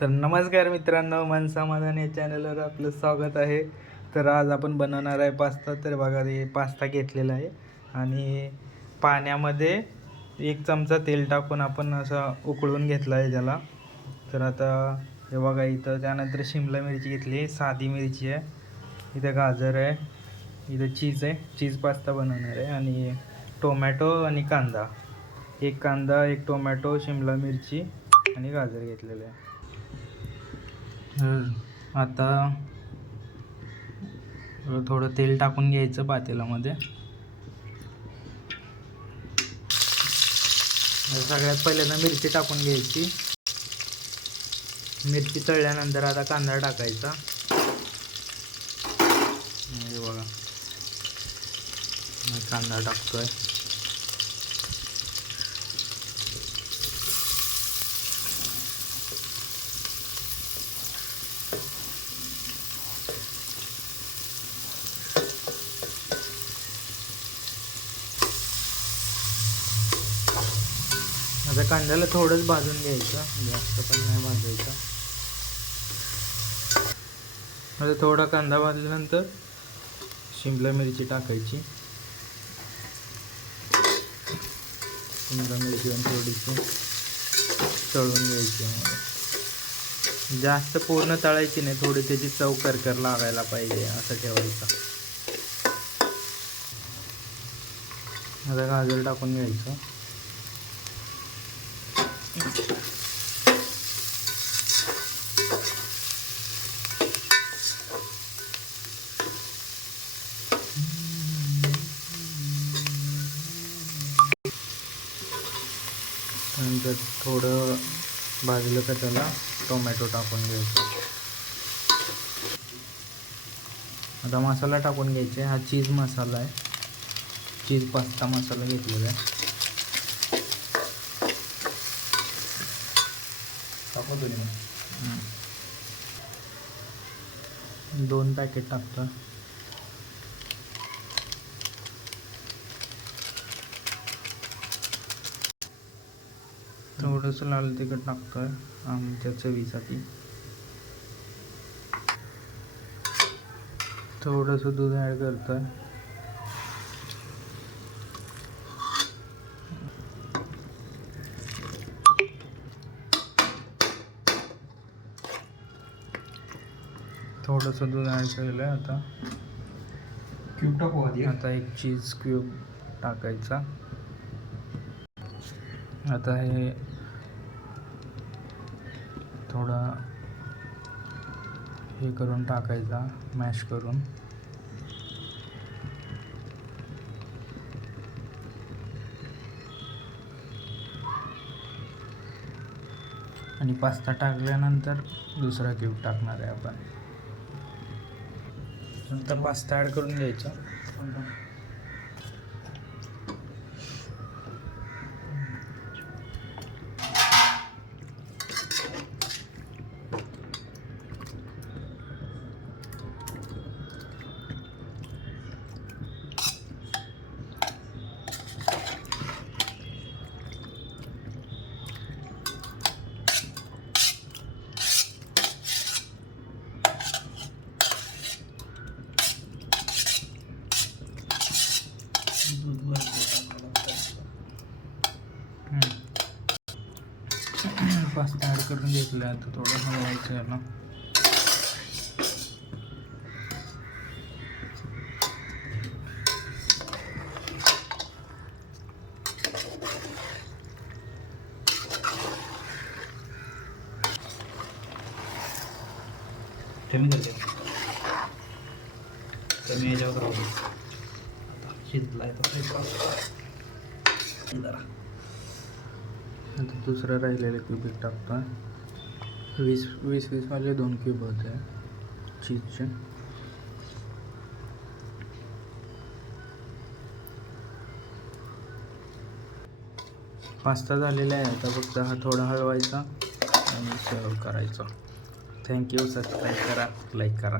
तर नमस्कार मित्रांनो, मन समाधान या चॅनलवर आपलं स्वागत आहे. तर आज आपण बनवणार आहे पास्ता. तर बघा, हे पास्ता घेतलेला आहे आणि पाण्यामध्ये 1 चमचा तेल टाकून आपण असं उकळून घेतलं आहे त्याला. तर आता हे बघा, इथं त्यानंतर शिमला मिरची घेतली, साधी मिरची आहे, इथं गाजर आहे, इथं चीज आहे, चीज पास्ता बनवणार आहे, आणि टोमॅटो आणि कांदा, 1 कांदा, 1 टोमॅटो, शिमला मिरची आणि गाजर घेतलेलं आहे. आता थोडं तेल टाकून घ्यायचं पातेल्यामध्ये. सगळ्यात पहिल्यांदा मिरची टाकून घ्यायची. मिरची तळल्यानंतर आता कांदा टाकायचा. हे बघा, कांदा टाकतोय. आता कांद्याला थोडंच भाजून घ्यायचं, जास्त पण नाही भाजायचं. आता थोडा कांदा भाजल्यानंतर शिमला मिरची टाकायची. शिमला मिरची थोडीशी तळून घ्यायची. जास्त पूर्ण तळायची नाही, थोडी त्याची चव करकर लागायला पाहिजे असं ठेवायचं. आता गाजर टाकून घ्यायचं. नंतर थोडं भाजलं का त्याला टोमॅटो टाकून घ्यायचं. आता मसाला टाकून घ्यायचा. हा चीज मसाला आहे, चीज पास्ता मसाला घेतलेला आहे. टाकू तुम्ही 2 पॅकेट टाकतो. थोडंसं लाल तिखट टाकतोय आमच्या चवीसाठी. थोडंसं दूध ॲड करतोय. थोडंसं दूध ॲड केलं आहे. आता क्यूब टाकू आधी. आता 1 चीज क्यूब टाकायचा. आता हे थोडा हे करून टाकायचा, मॅश करून. आणि पास्ता टाकल्यानंतर दुसरा क्यूब टाकणार आहे आपण. नंतर पास्ता ॲड करून घ्यायचा. पास्ता ॲड करून घेतलं. आता थोडं हलवायचं याला. कमी करते, कमी याच्यावर राहू. शिजलाय जरा. आता दुसरं राहिलेलं क्यूब टाकतो. 20 वाले 2 क्यूब होते चीजचे. पास्ता झालेला आहे. आता फक्त हा थोडा हलवायचा आणि सर्व करायचा. थँक्यू. सबस्क्राईब करा, लाईक करा.